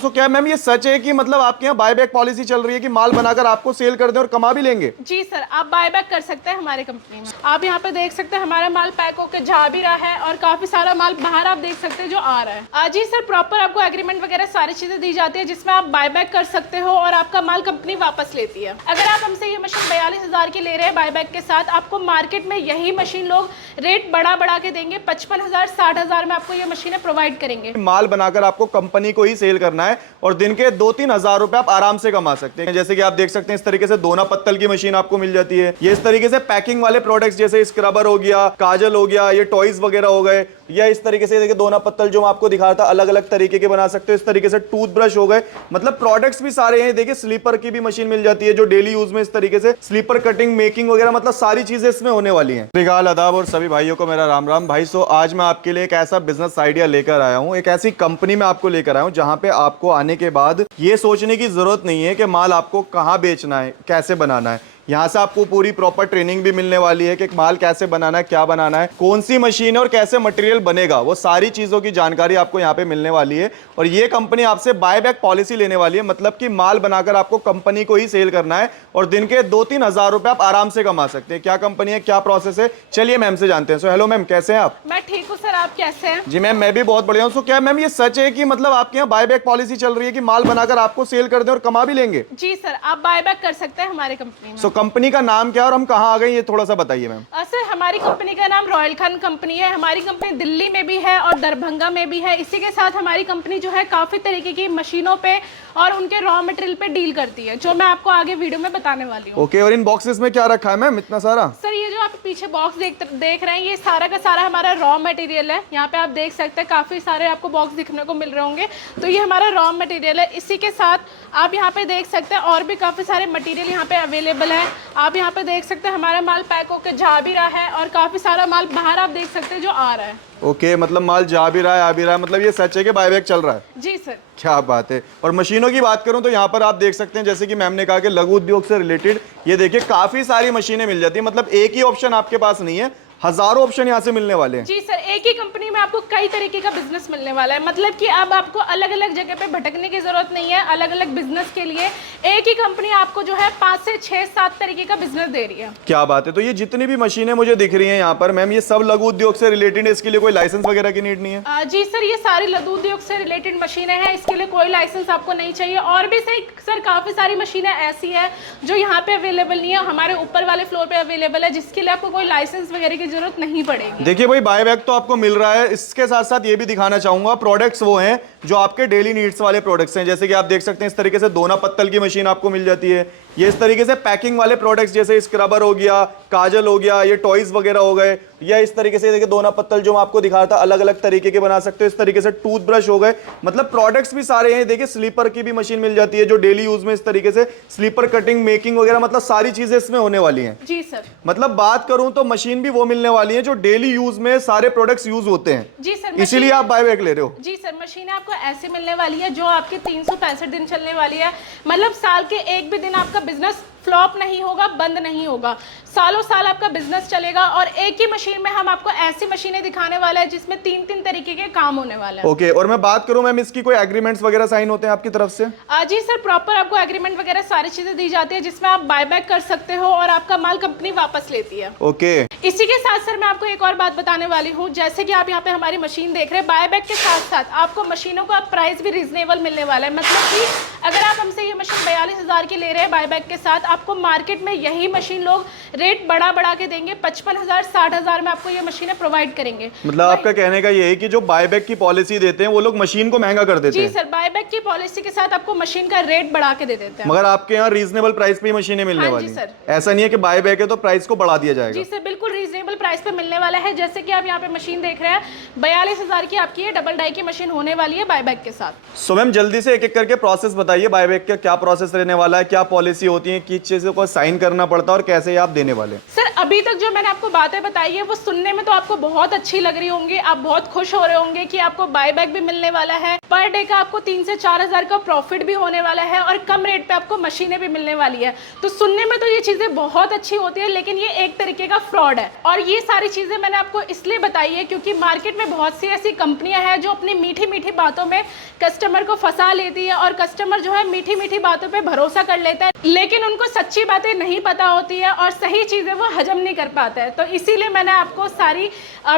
तो क्या मैम ये सच है कि मतलब आपके यहाँ बायबैक पॉलिसी चल रही है कि माल बनाकर आपको सेल कर दें और कमा भी लेंगे? जी सर, आप बायबैक कर सकते हैं हमारे कंपनी में। आप यहाँ पे देख सकते हैं हमारा माल पैक होकर जा भी रहा है और काफी सारा माल बाहर आप देख सकते हैं जो आ रहा है। जी सर, प्रॉपर आपको एग्रीमेंट वगैरह सारी चीजें दी जाती है जिसमें आप बायबैक कर सकते हो और आपका माल कंपनी वापस लेती है। अगर आप हमसे ये मशीन 42,000 की ले रहे हैं बायबैक के साथ, आपको मार्केट में यही मशीन लोग रेट बढ़ा के देंगे। 55,000 60,000 में आपको ये मशीनें प्रोवाइड करेंगे। माल बनाकर आपको कंपनी को ही सेल करना है और दिन के 2-3 हजार रुपए आप आराम से कमा सकते हैं। जैसे कि आप देख सकते हैं इस तरीके से दोना पत्तल की मशीन आपको मिल जाती है। ये इस तरीके से पैकिंग वाले प्रोडक्ट्स जैसे स्क्रबर हो गया, काजल हो गया, ये टॉयज वगैरह हो गए, या इस तरीके से देखिए दोना पत्तल जो मैं आपको दिखा रहा था अलग अलग तरीके के बना सकते हो। इस तरीके से टूथब्रश हो गए, मतलब प्रोडक्ट्स भी सारे हैं। देखिए स्लीपर की भी मशीन मिल जाती है जो डेली यूज में इस तरीके से स्लीपर कटिंग मेकिंग वगैरह मतलब सारी चीजें इसमें होने वाली हैं। रिगाल अदाब और सभी भाइयों को मेरा राम राम। भाई सो आज मैं आपके लिए एक ऐसा बिजनेस आइडिया लेकर आया हूँ, एक ऐसी कंपनी में आपको लेकर आया हूँ जहाँ पे आपको आने के बाद ये सोचने की जरूरत नहीं है कि माल आपको कहाँ बेचना है, कैसे बनाना है। यहाँ से आपको पूरी प्रॉपर ट्रेनिंग भी मिलने वाली है कि माल कैसे बनाना है, क्या बनाना है, कौन सी मशीन है और कैसे मटेरियल बनेगा, वो सारी चीजों की जानकारी आपको यहाँ पे मिलने वाली है। और ये कंपनी आपसे बायबैक पॉलिसी लेने वाली है, मतलब कि माल बनाकर आपको कंपनी को ही सेल करना है और दिन के 2-3 हजार रुपए आप आराम से कमा सकते हैं। क्या कंपनी है, क्या प्रोसेस है, चलिए मैम से जानते हैं। सो हेलो मैम, कैसे हैं आप? मैं ठीक हूँ सर, आप कैसे हैं? जी मैम मैं भी बहुत बढ़िया हूँ। सो क्या मैम ये सच है कि मतलब आपके यहाँ बायबैक पॉलिसी चल रही है कि माल बनाकर आपको सेल कर दें और कमा भी लेंगे? जी सर, आप बायबैक कर सकते हैं हमारे कंपनी में। सो कंपनी का नाम क्या और हम कहाँ आ गए ये थोड़ा सा बताइए मैम। सर हमारी कंपनी का नाम रॉयल खान कंपनी है। हमारी कंपनी दिल्ली में भी है और दरभंगा में भी है। इसी के साथ हमारी कंपनी जो है काफ़ी तरीके की मशीनों पे और उनके रॉ मटेरियल पे डील करती है, जो मैं आपको आगे वीडियो में बताने वाली हूँ। ओके, और इन बॉक्सेस में क्या रखा है मैम इतना सारा? सर ये जो आप पीछे बॉक्स देख रहे हैं ये सारा का सारा हमारा रॉ मटेरियल है। यहाँ पे आप देख सकते हैं काफ़ी सारे आपको बॉक्स दिखने को मिल रहे होंगे, तो ये हमारा रॉ मटेरियल है। इसी के साथ आप यहाँ पे देख सकते हैं और भी काफ़ी सारे मटेरियल यहाँ पे अवेलेबल है। आप यहाँ पे देख सकते हैं हमारा माल पैक होकर जा भी रहा है और काफ़ी सारा माल बाहर आप देख सकते हैं जो आ रहा है। ओके, मतलब माल जा भी रहा है, आ भी रहा है, मतलब ये सच है कि बायबैक चल रहा है? जी सर। क्या बात है। और मशीनों की बात करूं तो यहाँ पर आप देख सकते हैं जैसे कि मैम ने कहा कि लघु उद्योग से रिलेटेड ये देखिए काफी सारी मशीनें मिल जाती है, मतलब एक ही ऑप्शन आपके पास नहीं है, हजारों ऑप्शन यहाँ से मिलने वाले हैं। जी सर, एक ही कंपनी में आपको कई तरीके का बिजनेस मिलने वाला है, मतलब कि अब आपको अलग अलग जगह पे भटकने की जरूरत नहीं है। अलग अलग बिजनेस के लिए एक ही कंपनी आपको जो है 5 से 6-7 तरीके का बिजनेस दे रही है। क्या बात है। तो ये जितनी भी मशीनें मुझे दिख रही हैं यहाँ पर मैम, ये सब लघु उद्योग से रिलेटेड है, इसके लिए कोई लाइसेंस वगैरह की नीड नहीं है? जी सर, ये सारी लघु उद्योग से रिलेटेड मशीनें हैं, इसके लिए कोई लाइसेंस आपको नहीं चाहिए। और भी सर काफी सारी मशीनें ऐसी है जो यहाँ पे अवेलेबल नहीं है, हमारे ऊपर वाले फ्लोर पे अवेलेबल है, जिसके लिए आपको कोई लाइसेंस वगैरह की जरूरत नहीं पड़ेगी। देखिए भाई बायबैक तो आपको मिल रहा है, इसके साथ साथ ये भी दिखाना चाहूंगा प्रोडक्ट्स वो हैं जो आपके डेली नीड्स वाले प्रोडक्ट्स हैं। जैसे कि आप देख सकते हैं इस तरीके से दोना पत्तल की मशीन आपको मिल जाती है। ये इस तरीके से पैकिंग वाले प्रोडक्ट्स जैसे स्क्रबर हो गया, काजल हो गया, ये टॉयज वगैरह हो गए, या इस तरीके से देखिए दोना पत्तल जो मैं आपको दिखा रहा था अलग अलग तरीके के बना सकते हो। इस तरीके से टूथब्रश हो गए, मतलब प्रोडक्ट्स भी सारे हैं। देखिए स्लीपर की भी मशीन मिल जाती है जो डेली यूज में इस तरीके से स्लीपर कटिंग मेकिंग वगैरह मतलब सारी चीजें इसमें होने वाली हैं। जी सर। मतलब बात करूं तो मशीन भी वो मिलने वाली है जो डेली यूज में सारे प्रोडक्ट्स यूज होते हैं। जी सर, इसीलिए आप बायबैक ले रहे हो? जी सर, मशीनें आपको ऐसे मिलने वाली है जो आपके 365 दिन चलने वाली है, मतलब साल के एक भी दिन आपका बिजनेस फ्लॉप नहीं होगा, बंद नहीं होगा, सालों साल आपका बिजनेस चलेगा। और एक ही मशीन में हम आपको ऐसी मशीनें दिखाने वाले हैं जिसमें 3-3 तरीके के काम होने वाले हैं। ओके, और मैं बात करूं मैम इसकी कोई एग्रीमेंट्स वगैरह साइन होते हैं आपकी तरफ से? जी सर, प्रॉपर आपको एग्रीमेंट वगैरह सारी चीजें दी जाती है जिसमें आप बायबैक कर सकते हो और आपका माल कंपनी वापस लेती है। ओके। इसी के साथ सर मैं आपको एक और बात बताने वाली हूँ, जैसे कि आप यहाँ पे हमारी मशीन देख रहे हैं, बायबैक के साथ साथ आपको मशीनों का प्राइस भी रीजनेबल मिलने वाला है। मतलब कि अगर आप हमसे ये मशीन 42,000 की ले रहे हैं बायबैक के साथ, आपको मार्केट में यही मशीन लोग रेट बढ़ा के देंगे। 55,000 60,000 में आपको ये मशीनें प्रोवाइड करेंगे। मतलब आपका कहने का ये है कि जो बायबैक की पॉलिसी देते हैं वो लोग मशीन को महंगा कर देते हैं? जी सर, बायबैक की पॉलिसी के साथ आपको मशीन का रेट बढ़ा के दे देते हैं। मगर आपके यहाँ रीजनेबल प्राइस पे मशीनें मिलने हाँ वाली जी हैं? सर। ऐसा नहीं है कि बायबैक है तो प्राइस को बढ़ा दिया जाएगा? जी सर, बिल्कुल रीजनेबल प्राइस पे मिलने वाला है। जैसे कि आप यहाँ पे मशीन देख रहे हैं 42,000 की आपकी ये डबल डाई की मशीन होने वाली है बायबैक के साथ। सो मैम जल्दी से एक एक करके प्रोसेस बताइए बताइए बायबैक का क्या प्रोसेस रहने वाला है, क्या पॉलिसी होती है, किस चीज़ों को साइन करना पड़ता है और कैसे आप देने वाले हैं? सर अभी तक जो मैंने आपको बातें बताई है वो सुनने में तो आपको बहुत अच्छी लग रही होंगी, आप बहुत खुश हो रहे होंगे कि आपको बायबैक भी मिलने वाला है, पर डे का आपको 3 से 4 हज़ार का प्रॉफिट भी होने वाला है और कम रेट पे आपको मशीनें भी मिलने वाली है। तो सुनने में तो ये चीज़ें बहुत अच्छी होती है, लेकिन ये एक तरीके का फ्रॉड है। और ये सारी चीज़ें मैंने आपको इसलिए बताई है क्योंकि मार्केट में बहुत सी ऐसी कंपनियां हैं जो अपनी मीठी मीठी बातों में कस्टमर को फंसा लेती है और कस्टमर जो है मीठी मीठी बातों पे भरोसा कर लेता है, लेकिन उनको सच्ची बातें नहीं पता होती है और सही चीज़ें वो हजम नहीं कर पाता है। तो इसीलिए मैंने आपको सारी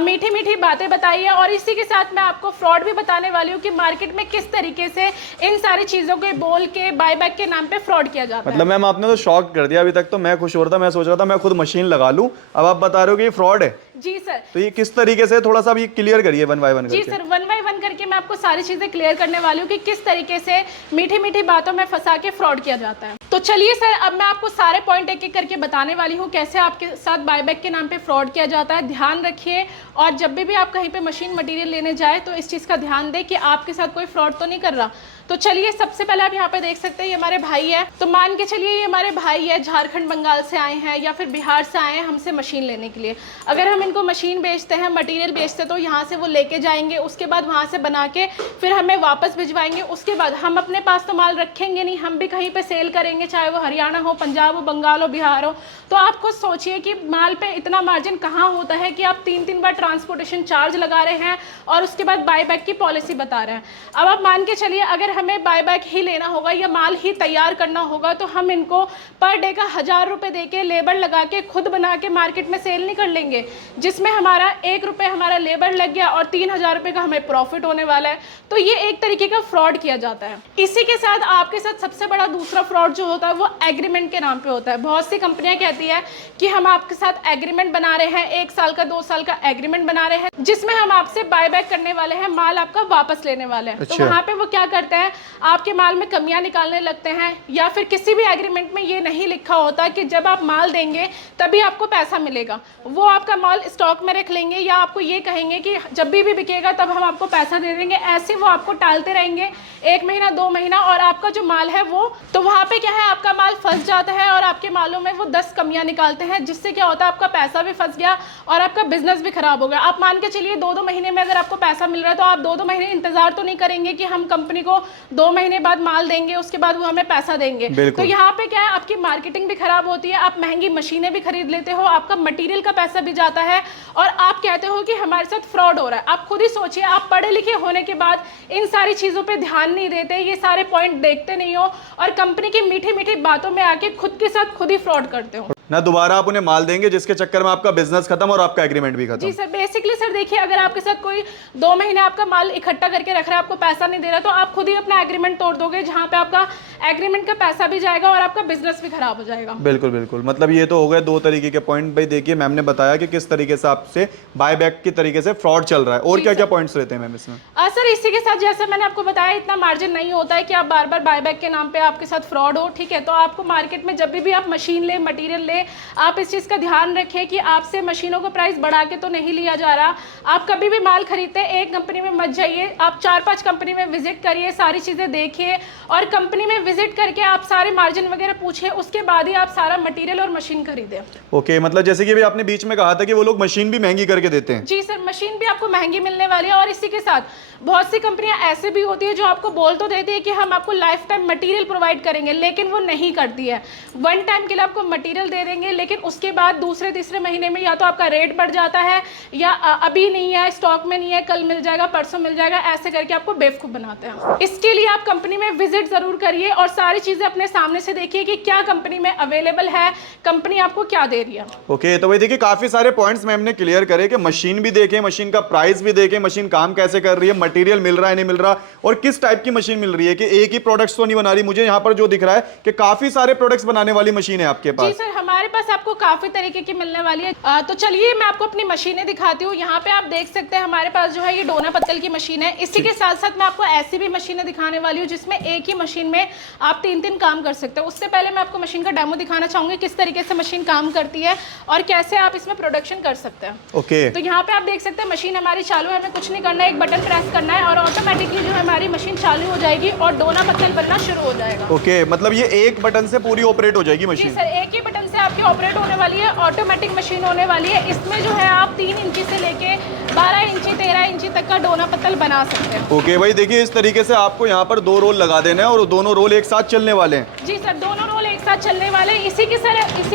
मीठी मीठी बातें बताई है और इसी के साथ मैं आपको फ्रॉड भी बताने वाली हूँ कि मार्केट में किस तरीके से इन सारी चीज़ों के बोल के बायबैक के नाम पे फ्रॉड किया जाता है। मतलब मैम आपने तो शॉक कर दिया। अभी तक तो मैं खुश हो रहा था, मैं सोच रहा था मैं खुद मशीन लगा लूं, अब आप बता रहे हो कि ये फ्रॉड है। जी सर। तो ये किस तरीके से, थोड़ा सा अभी क्लियर करिए 1 बाय 1 जी करके। सर, 1 बाय 1 करके मैं आपको सारी चीज़ें क्लियर करने वाली हूँ कि किस तरीके से मीठी मीठी बातों में फंसा के फ्रॉड किया जाता है। तो चलिए सर, अब मैं आपको सारे पॉइंट एक एक करके बताने वाली हूँ कैसे आपके साथ बायबैक के नाम पे फ्रॉड किया जाता है। ध्यान रखिए और जब भी आप कहीं पे मशीन मटेरियल लेने जाए तो इस चीज़ का ध्यान दें कि आपके साथ कोई फ्रॉड तो नहीं कर रहा। तो चलिए, सबसे पहले आप यहाँ पे देख सकते हैं ये हमारे भाई है। तो मान के चलिए ये हमारे भाई है, झारखंड बंगाल से आए हैं या फिर बिहार से आए हैं हमसे मशीन लेने के लिए। अगर हम इनको मशीन बेचते हैं, मटेरियल बेचते हैं, तो यहाँ से वो लेके जाएंगे, उसके बाद वहाँ से बना के फिर हमें वापस भिजवाएंगे। उसके बाद हम अपने पास तो माल रखेंगे नहीं, हम भी कहीं पे सेल करेंगे, चाहे वो हरियाणा हो, पंजाब हो, बंगाल हो, बिहार हो। तो आप खुद सोचिए कि माल पे इतना मार्जिन कहाँ होता है कि आप 3-3 बार ट्रांसपोर्टेशन चार्ज लगा रहे हैं और उसके बाद बायबैक की पॉलिसी बता रहे हैं। अब आप मान के चलिए अगर हमें बायबैक ही लेना होगा या माल ही तैयार करना होगा तो हम इनको पर डे का 1000 रुपये दे के लेबर लगा के खुद बना के मार्केट में सेल नहीं कर लेंगे, जिसमें हमारा 1 रुपये हमारा लेबर लग गया और 3000 रुपये का हमें प्रॉफिट होने वाला है। तो ये एक तरीके का फ्रॉड किया जाता है। इसी के साथ आपके साथ सबसे बड़ा दूसरा फ्रॉड जो होता है वो एग्रीमेंट के नाम पे होता है। बहुत सी कंपनियां कहती है कि हम आपके साथ एग्रीमेंट बना रहे हैं, 1 साल का 2 साल का एग्रीमेंट बना रहे हैं, जिसमें हम आपसे बायबैक करने वाले हैं, माल आपका वापस लेने वाले हैं। तो वहाँ पे वो क्या करते हैं, आपके माल में कमियां निकालने लगते हैं, या फिर किसी भी एग्रीमेंट में ये नहीं लिखा होता कि जब आप माल देंगे तभी आपको पैसा मिलेगा। वो आपका माल स्टॉक में रख लेंगे या आपको ये कहेंगे कि जब भी बिकेगा तब हम आपको पैसा दे देंगे। ऐसे वो आपको टालते रहेंगे 1 महीना 2 महीना, और आपका जो माल है वो, तो वहाँ पे क्या है, आपका माल फंस जाता है और आपके मालों में वो 10 कमियां निकालते हैं, जिससे क्या होता है, आपका पैसा भी फंस गया और आपका बिजनेस भी खराब हो गया। आप मान के चलिए 2-2 महीने में अगर आपको पैसा मिल रहा है तो आप 2-2 महीने इंतजार तो नहीं करेंगे कि हम कंपनी को 2 महीने बाद माल देंगे, उसके बाद वो हमें पैसा देंगे। तो यहाँ पे क्या है, आपकी मार्केटिंग भी खराब होती है, आप महंगी मशीनें भी खरीद लेते हो, आपका मटेरियल का पैसा भी जाता है और आप कहते हो कि हमारे साथ फ्रॉड हो रहा है। आप खुद ही सोचिए, आप पढ़े लिखे होने के बाद इन सारी चीज़ों पे ध्यान नहीं देते, ये सारे पॉइंट देखते नहीं हो और कंपनी की मीठी मीठी बातों में आके खुद के साथ खुद ही फ्रॉड करते हो ना। दोबारा आप उन्हें माल देंगे जिसके चक्कर में आपका बिजनेस खत्म और आपका एग्रीमेंट भी खत्म। जी सर, बेसिकली सर देखिए, अगर आपके साथ कोई 2 महीने आपका माल इकट्ठा करके रख रहा है, आपको पैसा नहीं दे रहा, तो आप खुद ही अपना एग्रीमेंट तोड़ दोगे, जहां पे आपका एग्रीमेंट का पैसा भी जाएगा और आपका बिजनेस भी खराब हो जाएगा। बिल्कुल बिल्कुल, मतलब ये तो हो गए 2 तरीके के पॉइंट। भाई देखिए, मैम ने बताया कि किस तरीके से आपसे बायबैक की तरीके से फ्रॉड चल रहा है, और क्या क्या पॉइंट्स रहते हैं मैम इसमें? सर इसी के साथ जैसे मैंने आपको बताया, इतना मार्जिन नहीं होता है कि आप बार बार बायबैक के नाम पे आपके साथ फ्रॉड हो, ठीक है। तो आपको मार्केट में जब भी आप मशीन ले, मटेरियल ले, आप इस चीज़ का ध्यान रखें कि आपसे मशीनों का प्राइस बढ़ा के तो नहीं लिया जा रहा। आप कभी भी माल खरीदते हैं, एक कंपनी में मत जाइए, आप 4-5 कंपनी में विजिट करिए, सारी चीज़ें देखिए और कंपनी में विजिट करके आप सारे मार्जिन वगैरह पूछिए, उसके बाद ही आप सारा मटेरियल और मशीन खरीदें। ओके, मतलब जैसे कि भी आपने बीच में कहा था कि वो लोग मशीन भी महंगी करके देते हैं। जी सर, मशीन भी आपको महंगी मिलने वाली है और इसी के साथ बहुत सी कंपनियां ऐसे भी होती है जो आपको बोल तो देती है कि हम आपको लाइफ टाइम मटेरियल प्रोवाइड करेंगे, लेकिन वो नहीं करती है। 1 टाइम के लिए आपको मटेरियल दे देंगे, लेकिन उसके बाद दूसरे-तीसरे महीने में या तो आपका रेट बढ़ जाता है या अभी नहीं है, स्टॉक में नहीं है, कल मिल जाएगा, परसों मिल जाएगा, ऐसे करके आपको बेवकूफ़ बनाते हैं। इसके लिए आप कंपनी में विजिट ज़रूर करिए और सारी चीज़ें अपने सामने से देखिए कि क्या कंपनी में अवेलेबल है, कंपनी आपको क्या दे रही है। ओके, तो भाई देखिए, काफ़ी सारे पॉइंट्स मैम ने क्लियर करे कि मशीन भी देखें, मशीन का प्राइस भी देखें, मशीन काम कैसे कर रही है, मटेरियल मिल रहा है नहीं मिल रहा, और किस टाइप की मशीन मिल रही है, कि एक ही प्रोडक्ट्स तो नहीं बना रही। मुझे यहाँ पर जो दिख रहा है कि काफ़ी सारे प्रोडक्ट्स बनाने वाली मशीन है आपके पास। जी सर, हमारे पास आपको काफ़ी तरीके की मिलने वाली है। तो चलिए मैं आपको अपनी मशीनें दिखाती हूँ। यहाँ पे आप देख सकते हैं हमारे पास जो है ये डोना पत्तल की मशीन है। इसी के साथ साथ मैं आपको ऐसी भी मशीनें दिखाने वाली हूँ जिसमें एक ही मशीन में आप 3 काम कर सकते हो। उससे पहले मैं आपको मशीन का डेमो दिखाना चाहूँगी किस तरीके से मशीन काम करती है और कैसे आप इसमें प्रोडक्शन कर सकते हैं। ओके तो यहाँ पे आप देख सकते हैं मशीन हमारी चालू है, हमें कुछ नहीं करना है, एक बटन प्रेस करना है और ऑटोमेटिकली जो है हमारी मशीन चालू हो जाएगी और डोना पत्तल बनना शुरू हो जाएगा। ओके, मतलब ये एक बटन से पूरी ऑपरेट हो जाएगी जी मशीन? सर, एक ही बटन से आपकी ऑपरेट होने वाली है, ऑटोमेटिक मशीन होने वाली है। इसमें जो है आप 3 इंची से लेके 12 इंची 13 इंची तक का डोना पत्तल बना सकते हैं। ओके भाई, देखिए इस तरीके से आपको यहाँ पर 2 रोल लगा देना है और दोनों रोल एक साथ चलने वाले हैं। जी सर, दोनों रोल एक साथ चलने वाले हैं। इसी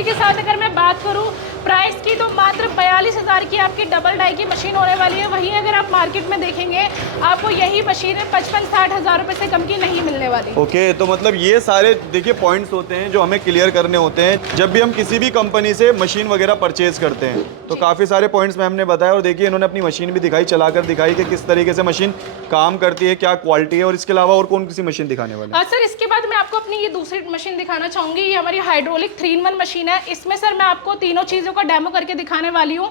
के साथ अगर मैं बात करूँ प्राइस की तो मात्र 42,000 की आपकी डबल डाई की मशीन होने वाली है। वहीं अगर आप मार्केट में देखेंगे आपको यही मशीन 55-60 हज़ार रुपए से कम की नहीं मिलने वाली। ओके, तो मतलब ये सारे देखिए पॉइंट्स होते हैं जो हमें क्लियर करने होते हैं जब भी हम किसी भी कंपनी से मशीन वगैरह परचेज करते हैं। तो काफ़ी सारे पॉइंट्स मैम ने बताया और देखिए इन्होंने अपनी मशीन भी दिखाई, चलाकर दिखाई कि किस तरीके से मशीन काम करती है, क्या क्वालिटी है और इसके अलावा और कौन सी मशीन दिखाने वाले हैं? सर इसके बाद मैं आपको अपनी ये दूसरी मशीन दिखाना चाहूँगी। ये हमारी हाइड्रोलिक 3-in-1 मशीन है। इसमें सर मैं आपको तीनों चीज़ों का डेमो करके दिखाने वाली हूँ।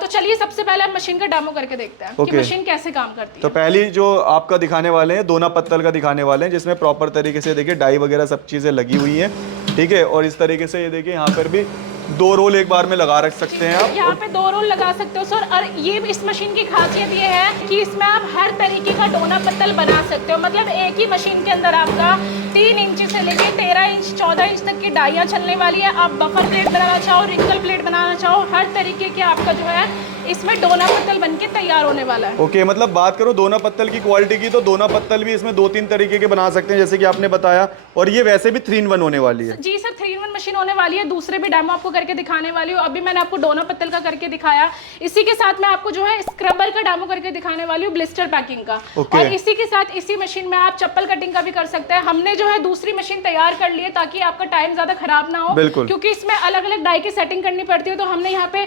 तो चलिए सबसे पहले हम मशीन का डेमो करके देखते हैं कि मशीन कैसे काम करती है। तो पहली जो आपका दिखाने वाले हैं दोना पत्तल का दिखाने वाले हैं जिसमें प्रॉपर तरीके से देखिए डाई वगैरह सब चीज़ें लगी हुई हैं, ठीक है। और इस तरीके से ये देखिए यहाँ पर भी 2 रोल एक बार में लगा रख सकते हैं आप। यहाँ पे 2 रोल लगा सकते हो सर। और ये इस मशीन की खासियत ये है कि इसमें आप हर तरीके का डोना पत्तल बना सकते हो। मतलब एक ही मशीन के अंदर आपका 3 इंच से लेके 13 इंच 14 इंच तक की डाइयाँ चलने वाली है। आप बफर प्लेट बनाना चाहो, रिंकल प्लेट बनाना चाहो, हर तरीके के आपका जो है इसमें डोना पत्तल बनके तैयार होने वाला है। ओके, मतलब बात करो दोना पत्तल की क्वालिटी की तो दोना पत्तल भी इसमें 2-3 तरीके के बना सकते हैं जैसे कि आपने बताया। और ये वैसे भी 3-in-1 होने वाली है। जी सर, 3-in-1 मशीन होने वाली है। दूसरे भी डेमो आपको करके दिखाने वाली हूँ। अभी मैंने आपको डोना पत्तल का करके दिखाया, इसी के साथ मैं आपको जो है स्क्रबर का डेमो करके दिखाने वाली हूँ, ब्लिस्टर पैकिंग का। और इसी के साथ इसी मशीन में आप चप्पल कटिंग का भी कर सकते हैं। हमने जो है दूसरी मशीन तैयार कर ली है ताकि आपका टाइम ज्यादा खराब ना हो, क्योंकि इसमें अलग अलग डाई की सेटिंग करनी पड़ती है। तो हमने यहाँ पे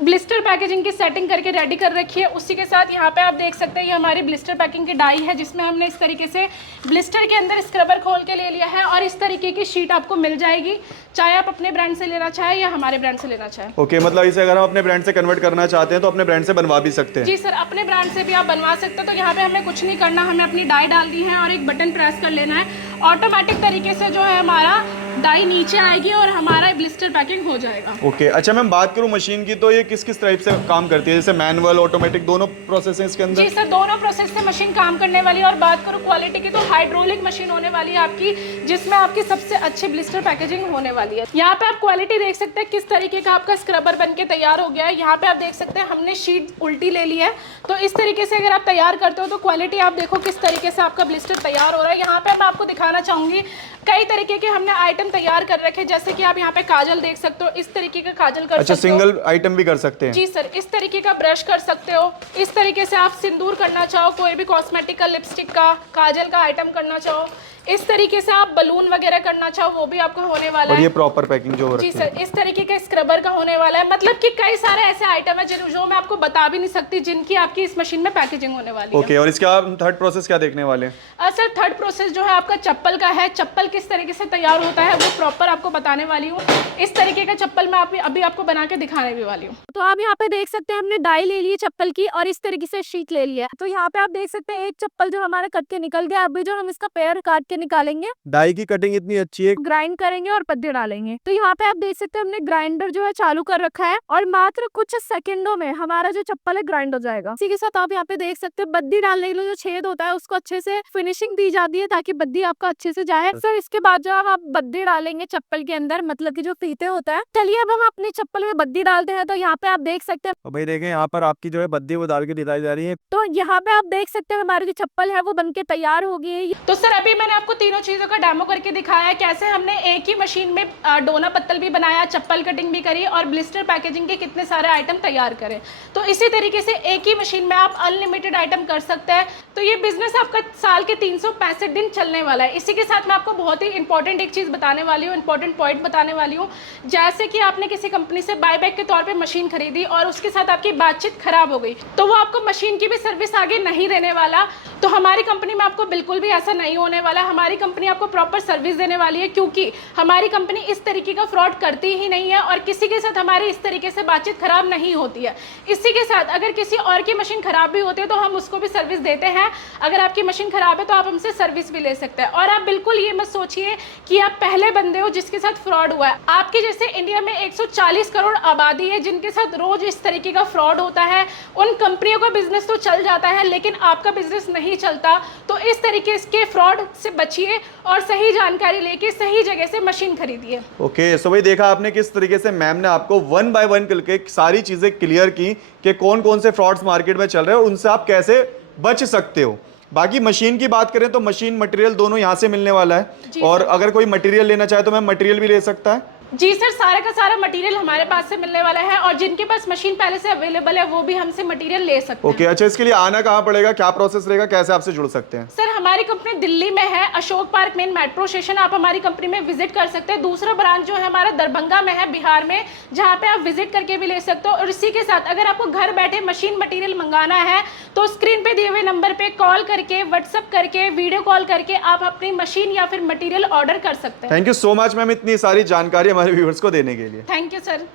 ब्लिस्टर पैकेजिंग की सेटिंग करके रेडी कर रखी है। उसी के साथ यहाँ पे आप देख सकते हैं ये हमारी ब्लिस्टर पैकिंग की डाई है जिसमें हमने इस तरीके से ब्लिस्टर के अंदर स्क्रबर खोल के ले लिया है और इस तरीके की शीट आपको मिल जाएगी, चाहे आप अपने ब्रांड से लेना चाहे या हमारे ब्रांड से लेना चाहे। ओके, मतलब इसे अगर हम अपने ब्रांड से कन्वर्ट करना चाहते हैं तो अपने ब्रांड से बनवा भी सकते हैं? जी सर, अपने ब्रांड से भी आप बनवा सकते हो। तो यहाँ पे हमें कुछ नहीं करना, हमें अपनी डाई डालनी है और एक बटन प्रेस कर लेना है। ऑटोमेटिक तरीके से जो है हमारा डाई नीचे आएगी और हमारा ब्लिस्टर पैकिंग हो जाएगा। ओके, अच्छा मैम बात करूँ मशीन की तो ये किस किस टाइप से काम करती है, जैसे मैनुअल ऑटोमेटिक दोनों प्रोसेस हैं इसके अंदर? जी सर, दोनों प्रोसेस से मशीन काम करने वाली है। और बात करूँ क्वालिटी की तो हाइड्रोलिक मशीन होने वाली है आपकी, जिसमें आपकी सबसे अच्छी ब्लिस्टर पैकेजिंग होने वाली है। यहाँ पे आप क्वालिटी देख सकते हैं किस तरीके का आपका स्क्रबर बन के तैयार हो गया है। यहाँ पे आप देख सकते हैं हमने शीट उल्टी ले ली है। तो इस तरीके से अगर आप तैयार करते हो तो क्वालिटी आप देखो किस तरीके से आपका ब्लिस्टर तैयार हो रहा है। यहाँ पे मैं आपको दिखाना चाहूंगी कई तरीके के हमने आइटम तैयार कर रखे, जैसे कि आप यहाँ पे काजल देख सकते हो, इस तरीके का काजल कर सकते हो। सिंगल आइटम भी कर सकते हैं? जी सर, इस तरीके का ब्रश कर सकते हो। इस तरीके से आप सिंदूर करना चाहो, कोई भी कॉस्मेटिक का, लिपस्टिक का, काजल का आइटम करना चाहो, इस तरीके से आप बलून वगैरह करना चाहो वो भी आपको होने वाला है। और ये प्रॉपर पैकिंग जो हो रही है? जी सर, इस तरीके का स्क्रबर का होने वाला है। मतलब कि कई सारे ऐसे आइटम है जो मैं आपको बता भी नहीं सकती जिनकी आपकी इस मशीन में पैकेजिंग होने वाली है। ओके, और इसका थर्ड प्रोसेस क्या देखने वाले हैं? सर थर्ड प्रोसेस जो है आपका चप्पल का है। चप्पल किस तरीके से तैयार होता है वो प्रॉपर आपको बताने वाली हूँ। इस तरीके का चप्पल मैं अभी आपको बना के दिखाने भी वाली हूँ। तो आप यहाँ पे देख सकते हैं हमने डाई ले ली है चप्पल की और इस तरीके से शीट ले लिया है। तो यहाँ पे आप देख सकते हैं एक चप्पल जो हमारा कट के निकल गया। अभी जो हम इसका पेयर काट के निकालेंगे, डाई की कटिंग इतनी अच्छी है, ग्राइंड करेंगे और पत्ते डालेंगे। तो यहाँ पे आप देख सकते हैं हमने ग्राइंडर जो है चालू कर रखा है और मात्र कुछ सेकंडों में हमारा जो चप्पल है ग्राइंड हो जाएगा। इसी के साथ आप यहाँ पे देख सकते हैं बद्दी डालने के लिए जो छेद होता है उसको अच्छे से फिनिशिंग दी जाती है ताकि बद्दी आपका अच्छे से जाए। सर इसके बाद जब आप बद्दी डालेंगे चप्पल के अंदर, मतलब की जो फीते होता है, चलिए अब हम अपनी चप्पल में बद्दी डालते हैं। तो यहाँ पे आप देख सकते हैं, भाई देखें यहाँ पर आपकी जो है बद्दी वो डाल के दिखाई जा रही है। तो यहाँ पे आप देख सकते हैं हमारी जो चप्पल है वो बनके तैयार हो गई है। तो सर अभी मैंने आपको तीनों चीजों का डेमो करके दिखाया है कैसे हमने एक ही मशीन में डोना पत्तल भी बनाया, चप्पल कटिंग भी करी और ब्लिस्टर पैकेजिंग के कितने सारे आइटम तैयार करे। तो इसी तरीके से एक ही मशीन में आप अनलिमिटेड आइटम कर सकते हैं। तो ये बिजनेस आपका साल के 365 दिन चलने वाला है। इसी के साथ मैं आपको बहुत ही इंपॉर्टेंट एक चीज बताने वाली हूँ, इंपॉर्टेंट पॉइंट बताने वाली हूँ। जैसे कि आपने किसी कंपनी से बायबैक के तौर पे मशीन खरीदी और उसके साथ आपकी बातचीत खराब हो गई तो वो आपको मशीन की भी सर्विस आगे नहीं देने वाला। तो हमारी कंपनी में आपको बिल्कुल भी ऐसा नहीं होने वाला। हमारी कंपनी आपको प्रॉपर सर्विस देने वाली है, क्योंकि हमारी कंपनी इस तरीके का फ्रॉड करती ही नहीं है और किसी के साथ हमारी इस तरीके से बातचीत खराब नहीं होती है। इसी के साथ अगर किसी और की मशीन खराब भी होती है तो हम उसको भी सर्विस देते हैं। अगर आपकी मशीन खराब है तो आप हमसे सर्विस भी ले सकते हैं। और आप बिल्कुल ये मत सोचिए कि आप पहले बंदे हो जिसके साथ फ्रॉड हुआ है। आपके जैसे इंडिया में 140 करोड़ आबादी है जिनके साथ रोज इस तरीके का फ्रॉड होता है। उन कंपनियों का बिजनेस तो चल जाता है लेकिन आपका बिजनेस नहीं चलता। तो इस तरीके के फ्रॉड से बचिए और सही जानकारी लेके सही जगह से मशीन खरीदिए। ओके, सो भाई देखा आपने किस तरीके से मैम ने आपको 1 बाय 1 करके सारी चीजें क्लियर की कि कौन कौन से फ्रॉड्स मार्केट में चल रहे हैं और उनसे आप कैसे बच सकते हो। बाकी मशीन की बात करें तो मशीन मटेरियल दोनों यहाँ से मिलने वाला है और अगर कोई मटेरियल लेना चाहे तो मैम मटेरियल भी ले सकता है। जी सर, सारा का सारा मटेरियल हमारे पास से मिलने वाला है और जिनके पास मशीन पहले से अवेलेबल है वो भी हमसे मटेरियल ले सकते हैं। ओके, अच्छा इसके लिए आना कहाँ पड़ेगा, क्या प्रोसेस रहेगा, कैसे आपसे जुड़ सकते हैं? सर हमारी कंपनी दिल्ली में है, Ashok park main metro station, आप हमारी कंपनी में विजिट कर सकते हैं। दूसरा ब्रांच जो है हमारा दरभंगा में है, बिहार में, जहाँ पे आप विजिट करके भी ले सकते हो। और इसी के साथ अगर आपको घर बैठे मशीन मटेरियल मंगाना है तो स्क्रीन पे दिए हुए नंबर पे कॉल करके, व्हाट्सअप करके, वीडियो कॉल करके आप अपनी मशीन या फिर मटेरियल ऑर्डर कर सकते हैं। Thank you so much ma'am इतनी सारी जानकारी हमारे व्यूअर्स को देने के लिए। Thank you sir.